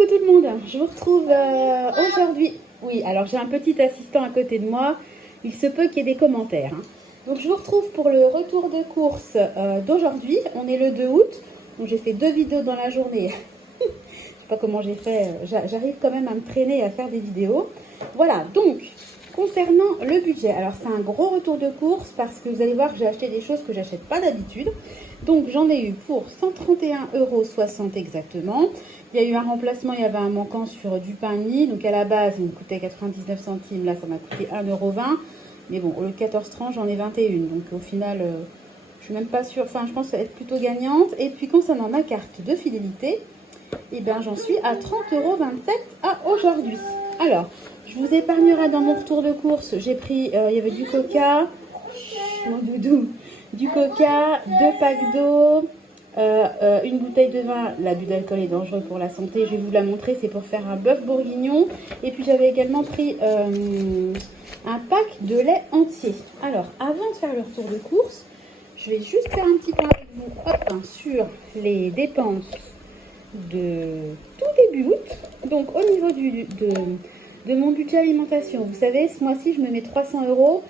Coucou tout le monde, je vous retrouve aujourd'hui. Oui, alors j'ai un petit assistant à côté de moi, il se peut qu'il y ait des commentaires. Donc je vous retrouve pour le retour de course d'aujourd'hui. On est le 2 août, donc j'ai fait 2 vidéos dans la journée. Je sais pas comment j'ai fait, j'arrive quand même à me traîner à faire des vidéos. Voilà, donc concernant le budget, alors c'est un gros retour de course parce que vous allez voir que j'ai acheté des choses que j'achète pas d'habitude. Donc j'en ai eu pour 131,60 € exactement. Il y a eu un remplacement, il y avait un manquant sur du pain mie. Donc à la base, il me coûtait 99 centimes. Là, ça m'a coûté 1,20 €. Mais bon, au lieu de 14,30, j'en ai 21. Donc au final, je suis même pas sûre. Enfin, je pense être plutôt gagnante. Et puis concernant ma carte de fidélité, eh ben, j'en suis à 30,27 € à aujourd'hui. Alors, je vous épargnerai dans mon retour de course. J'ai pris, il y avait du coca, mon doudou, du coca, 2 packs d'eau, une bouteille de vin. L'abus d'alcool est dangereux pour la santé. Je vais vous la montrer, c'est pour faire un bœuf bourguignon. Et puis j'avais également pris un pack de lait entier. Alors, avant de faire le retour de course, je vais juste faire un petit point avec vous sur les dépenses de tout début août. Donc au niveau de mon budget alimentation, vous savez, ce mois-ci je me mets 300 €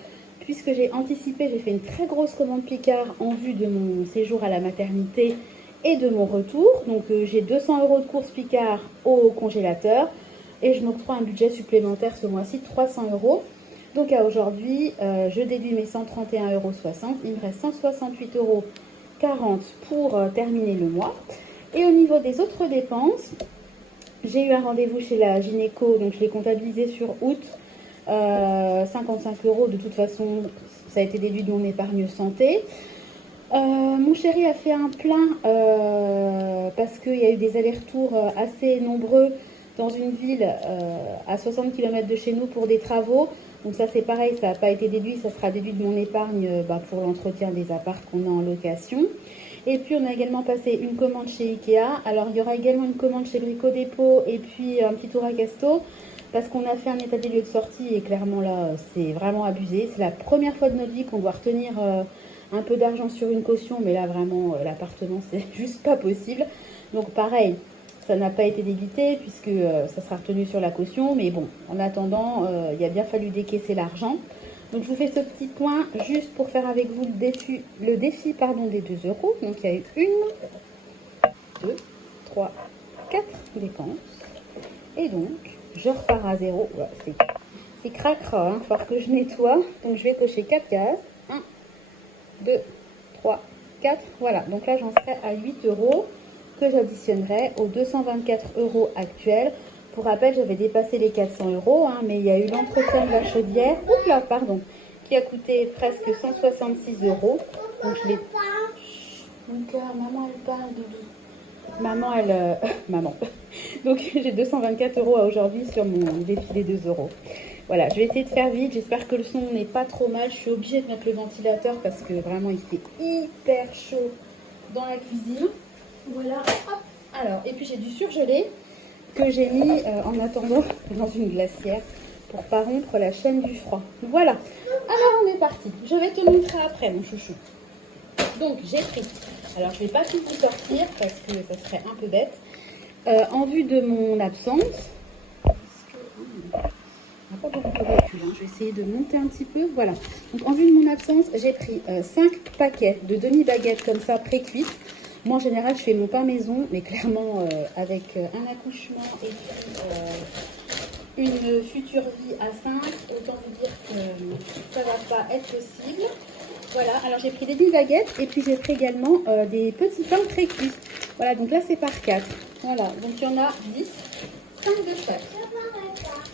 puisque j'ai anticipé, j'ai fait une très grosse commande Picard en vue de mon séjour à la maternité et de mon retour. Donc j'ai 200 € de course Picard au congélateur et je m'octroie un budget supplémentaire ce mois-ci, 300 €. Donc à aujourd'hui, je déduis mes 131,60 €, il me reste 168,40 € pour terminer le mois. Et au niveau des autres dépenses, j'ai eu un rendez-vous chez la gynéco, donc je l'ai comptabilisé sur août, 55 €. De toute façon, ça a été déduit de mon épargne santé. Mon chéri a fait un plein parce qu'il y a eu des allers-retours assez nombreux dans une ville à 60 km de chez nous pour des travaux. Donc ça c'est pareil, ça n'a pas été déduit, ça sera déduit de mon épargne pour l'entretien des apparts qu'on a en location. Et puis on a également passé une commande chez Ikea. Alors il y aura également une commande chez Brico Dépôt et puis un petit tour à Casto. Parce qu'on a fait un état des lieux de sortie et clairement là c'est vraiment abusé. C'est la première fois de notre vie qu'on doit retenir un peu d'argent sur une caution. Mais là vraiment l'appartement c'est juste pas possible. Donc pareil, ça n'a pas été débité puisque ça sera retenu sur la caution. Mais bon, en attendant, il a bien fallu décaisser l'argent. Donc je vous fais ce petit point juste pour faire avec vous le défi des 2 €. Donc il y a eu 1, 2, 3, 4 dépenses. Et donc je repars à 0. Voilà, c'est cracra, il va falloir que je nettoie. Donc je vais cocher 4 cases. 1, 2, 3, 4. Voilà, donc là j'en serai à 8 € que j'additionnerai aux 224 € actuels. Pour rappel, j'avais dépassé les 400 €, mais il y a eu l'entretien de la chaudière, qui a coûté presque 166 €. Donc je l'ai... Donc maman elle parle de... Maman elle... maman. Donc j'ai 224 € à aujourd'hui sur mon défi des 2 €. Voilà, je vais essayer de faire vite. J'espère que le son n'est pas trop mal. Je suis obligée de mettre le ventilateur parce que vraiment il fait hyper chaud dans la cuisine. Voilà, hop. Alors, et puis j'ai du surgelé que j'ai mis en attendant dans une glacière pour pas rompre la chaîne du froid. Voilà, alors on est parti. Je vais te montrer après mon chouchou. Donc j'ai pris, alors je vais pas tout vous sortir parce que ça serait un peu bête. En vue de mon absence, on n'a pas beaucoup de recul, je vais essayer de monter un petit peu. Voilà, donc en vue de mon absence, j'ai pris 5 paquets de demi-baguettes comme ça pré-cuites. Moi, en général, je fais mon pain maison, mais clairement, avec un accouchement et puis une future vie à 5, autant vous dire que ça ne va pas être possible. Voilà, alors j'ai pris des 10 baguettes et puis j'ai pris également des petits pains pré-cuits. Voilà, donc là, c'est par 4. Voilà, donc il y en a 10, 5 de chaque.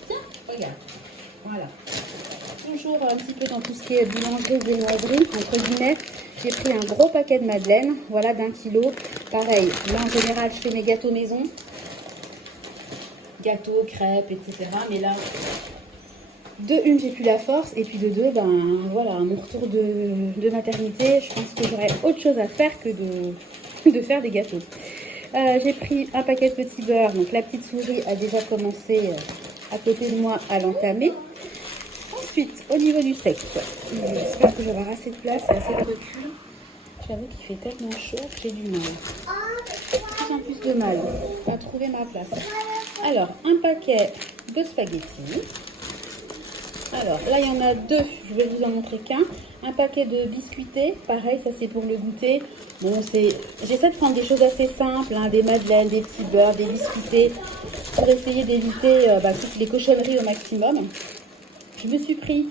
Tiens, regarde. Voilà. Toujours un petit peu dans tout ce qui est boulangerie, viennoiserie, entre guillemets. J'ai pris un gros paquet de madeleine, voilà, d'1 kilo. Pareil, là en général je fais mes gâteaux maison. Gâteaux, crêpes, etc. Mais là, de une, j'ai plus la force. Et puis de deux, voilà, à mon retour de maternité, je pense que j'aurais autre chose à faire que de faire des gâteaux. J'ai pris un paquet de petits beurre. Donc la petite souris a déjà commencé à côté de moi à l'entamer. Ensuite, au niveau du texte, j'espère que j'aurai assez de place et assez de recul. J'avoue qu'il fait tellement chaud que j'ai du mal. De plus en plus de mal à trouver ma place. Alors, un paquet de spaghettis. Alors, là, il y en a deux. Je vais vous en montrer qu'un. Un paquet de biscuités. Pareil, ça, c'est pour le goûter. Bon, j'essaie de prendre des choses assez simples, hein, des madeleines, des petits beurres, des biscuités, pour essayer d'éviter toutes les cochonneries au maximum. Je me suis pris,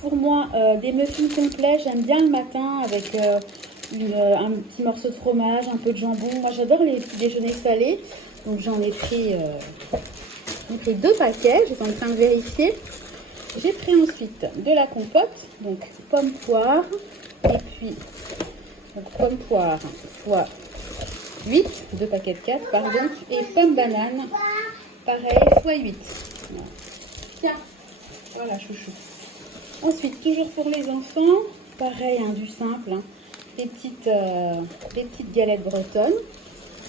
pour moi, des muffins complets. J'aime bien le matin avec un petit morceau de fromage, un peu de jambon. Moi, j'adore les petits déjeuners salés. Donc, j'en ai pris deux paquets. J'étais en train de vérifier. J'ai pris ensuite de la compote, donc pomme poire, et puis pomme poire fois 8, 2 paquets de 4, pardon, et pomme banane, pareil, fois 8. Voilà. Tiens, voilà chouchou. Ensuite, toujours pour les enfants, pareil, hein, du simple, hein, des petites galettes bretonnes.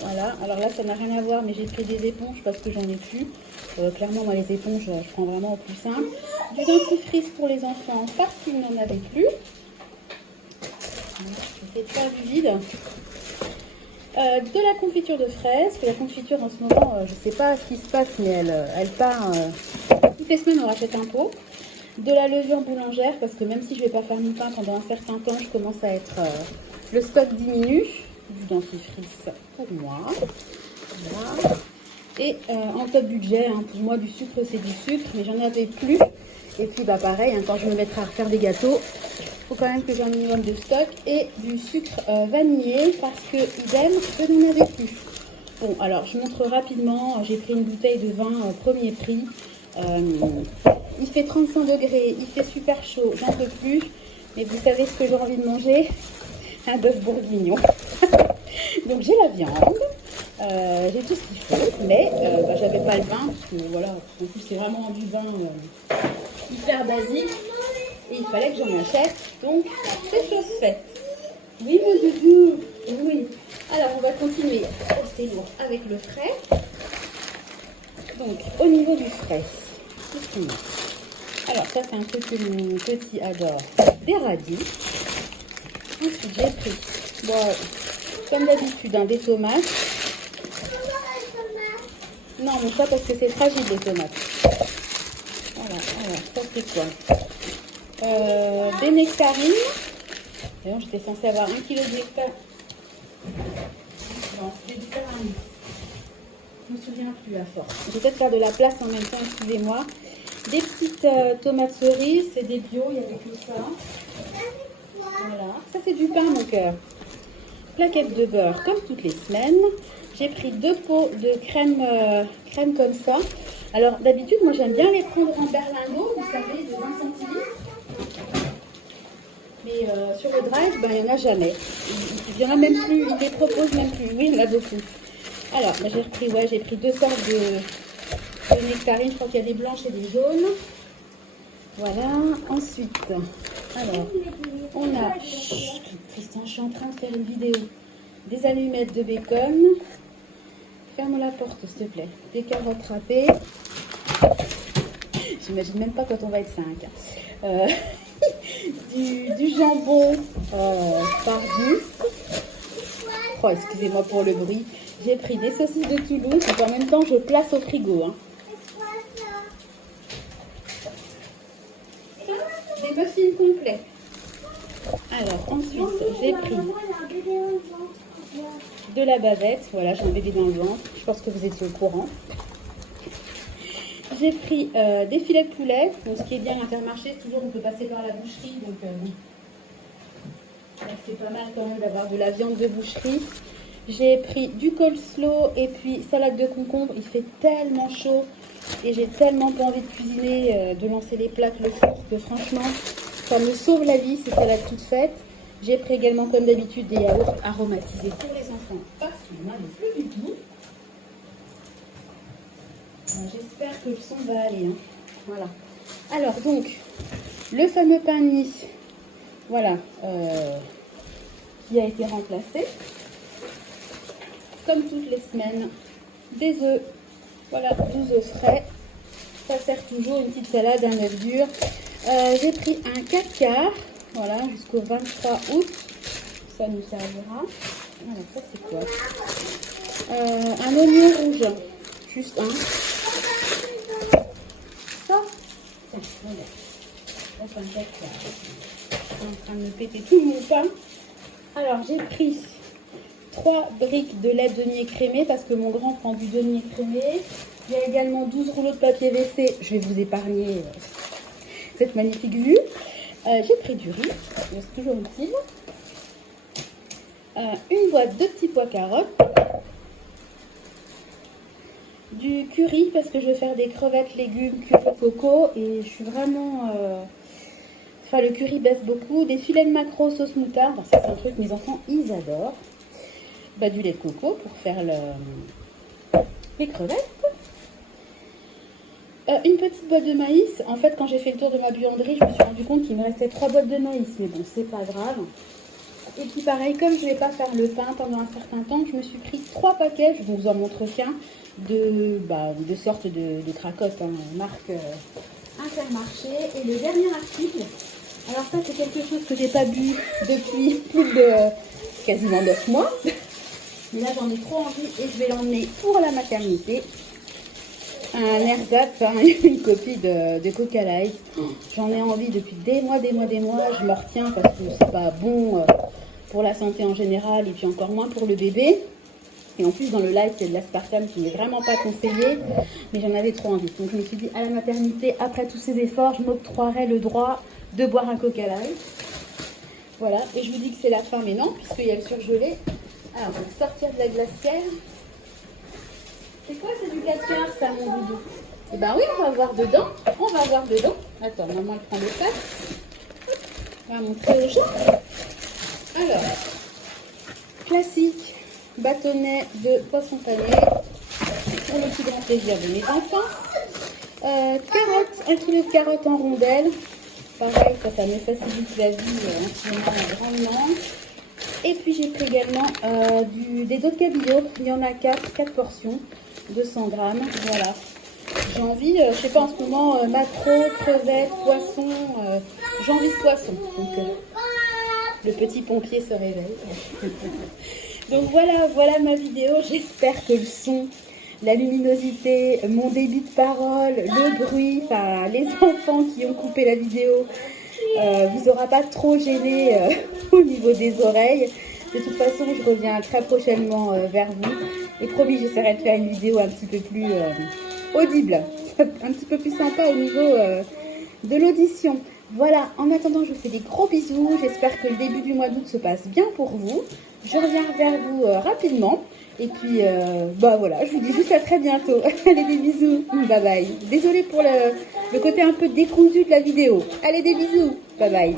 Voilà, alors là ça n'a rien à voir, mais j'ai pris des éponges parce que j'en ai plus. Clairement, moi les éponges, je prends vraiment au plus simple. Du dentifrice pour les enfants parce qu'ils n'en avaient plus. Je vais faire du vide. De la confiture de fraises. La confiture en ce moment, je ne sais pas ce qui se passe, mais elle part. Toutes les semaines, on rachète un pot. De la levure boulangère parce que même si je ne vais pas faire mon pain pendant un certain temps, je commence à être... le stock diminue. Du dentifrice pour moi. Voilà. Et en top budget, hein, pour moi du sucre c'est du sucre, mais j'en avais plus. Et puis pareil, hein, quand je me mettrai à refaire des gâteaux, il faut quand même que j'ai un minimum de stock. Et du sucre vanillé parce que idem, je n'en avais plus. Bon, alors je montre rapidement, j'ai pris une bouteille de vin premier prix. Il fait 35 degrés, il fait super chaud, j'en peux plus. Mais vous savez ce que j'ai envie de manger? Un bœuf bourguignon. Donc j'ai la viande, j'ai tout ce qu'il faut, mais j'avais pas le vin, parce que voilà, en plus c'est vraiment du vin hyper basique, et il fallait que j'en achète, donc c'est chose faite. Oui mon doudou, oui. Alors on va continuer, c'est lourd, avec le frais. Donc au niveau du frais, qu'est-ce qu'on a? Alors ça c'est un truc que mon petit adore, des radis. Ensuite j'ai pris, comme d'habitude, des tomates. Non, mais pas parce que c'est fragile les tomates. Voilà, ça c'est quoi? Des nectarines. D'ailleurs, j'étais censée avoir 1 kg de nectarines. Non, c'était du caramis. Je me souviens plus à force. Je vais peut-être faire de la place en même temps, excusez-moi. Des petites tomates cerises, c'est des bio, il y avait que ça. Voilà, ça c'est du pain mon cœur. Plaquettes de beurre comme toutes les semaines. J'ai pris 2 pots de crème comme ça. Alors d'habitude moi j'aime bien les prendre en berlingot, vous savez, de 20 centilitres. Mais sur le drive, il n'y en a jamais. Il n'y en a même plus, ils les proposent même plus. Oui, il y en a beaucoup. Alors j'ai pris 2 sortes de nectarines. Je crois qu'il y a des blanches et des jaunes. Voilà, ensuite, alors, on a, Tristan, je suis en train de faire une vidéo, des allumettes de bacon, ferme la porte s'il te plaît, des carottes râpées, j'imagine même pas quand on va être 5, du jambon pardus, oh excusez-moi pour le bruit, j'ai pris des saucisses de Toulouse et en même temps je place au frigo, hein. Des muffins complets. Alors ensuite j'ai pris de la bavette. Voilà, j'ai un bébé dans le ventre. Je pense que vous étiez au courant. J'ai pris des filets de poulet. Donc, ce qui est bien à Intermarché, c'est toujours on peut passer par la boucherie. Donc c'est pas mal quand même d'avoir de la viande de boucherie. J'ai pris du coleslaw et puis salade de concombre. Il fait tellement chaud. Et j'ai tellement pas envie de cuisiner, de lancer les plats le four, que franchement, ça me sauve la vie, ces salades toutes faites. J'ai pris également, comme d'habitude, des yaourts aromatisés pour les enfants, parce qu'il n'y en a plus du tout. J'espère que le son va aller. Hein. Voilà. Alors, donc, le fameux pain de mie, voilà, qui a été remplacé. Comme toutes les semaines, des œufs. Voilà, 12 œufs frais. Ça sert toujours une petite salade, un œuf dur. J'ai pris un 4 quarts, voilà, jusqu'au 23 août. Ça nous servira. Voilà, ça c'est quoi? Un oignon rouge, juste un. Voilà. Enfin, je suis en train de me péter tout mon pain. Alors, j'ai pris 3 briques de lait denier crémé parce que mon grand prend du denier crémé. Il y a également 12 rouleaux de papier WC. Je vais vous épargner cette magnifique vue. J'ai pris du riz, c'est toujours utile. Une boîte de petits pois carottes. Du curry parce que je vais faire des crevettes, légumes, curry coco. Et je suis vraiment... Enfin, le curry baisse beaucoup. Des filets de maquereau sauce moutarde. Ça, c'est un truc que mes enfants, ils adorent. Bah, du lait de coco pour faire les crevettes. Une petite boîte de maïs. En fait, quand j'ai fait le tour de ma buanderie, je me suis rendu compte qu'il me restait 3 boîtes de maïs. Mais bon, c'est pas grave. Et puis pareil, comme je ne vais pas faire le pain pendant un certain temps, je me suis pris 3 paquets, je vous en montre qu'un, de sortes de cracottes, hein, marque Intermarché. Et le dernier article, alors ça c'est quelque chose que j'ai pas bu depuis plus de quasiment 9 mois. Mais là j'en ai trop envie et je vais l'emmener pour la maternité. Un ersatz, hein, une copie de Coca Light. J'en ai envie depuis des mois. Je me retiens parce que c'est pas bon pour la santé en général et puis encore moins pour le bébé. Et en plus dans le light il y a de l'aspartame qui n'est vraiment pas conseillé. Mais j'en avais trop envie. Donc je me suis dit à la maternité, après tous ces efforts, je m'octroierai le droit de boire un Coca Light. Voilà, et je vous dis que c'est la fin, mais non, puisqu'il y a le surgelé. Alors on va sortir de la glacière. C'est quoi, c'est du 4 quarts, ça, mon doudou? Eh ben oui, on va voir dedans. Attends, maman, elle prend le sac. On va montrer aux gens. Alors, classique, bâtonnet de poisson pané pour le plus grand plaisir de mes enfants. Carottes, 1 kg de carottes en rondelles. Pareil, ça me facilite la vie en ce moment grandement. Et puis j'ai pris également des os de cabillaud. Il y en a 4 portions. 200 grammes, voilà. J'ai envie, je sais pas en ce moment, maquereau, crevettes, poisson, j'ai envie de poisson. Donc le petit pompier se réveille. Donc voilà ma vidéo. J'espère que le son, la luminosité, mon débit de parole, le bruit, enfin les enfants qui ont coupé la vidéo, vous aura pas trop gêné au niveau des oreilles. De toute façon, je reviens très prochainement vers vous. Et promis, j'essaierai de faire une vidéo un petit peu plus audible, un petit peu plus sympa au niveau de l'audition. Voilà, en attendant, je vous fais des gros bisous. J'espère que le début du mois d'août se passe bien pour vous. Je reviens vers vous rapidement. Et puis, voilà, je vous dis juste à très bientôt. Allez, des bisous. Bye bye. Désolée pour le côté un peu décousu de la vidéo. Allez, des bisous. Bye bye.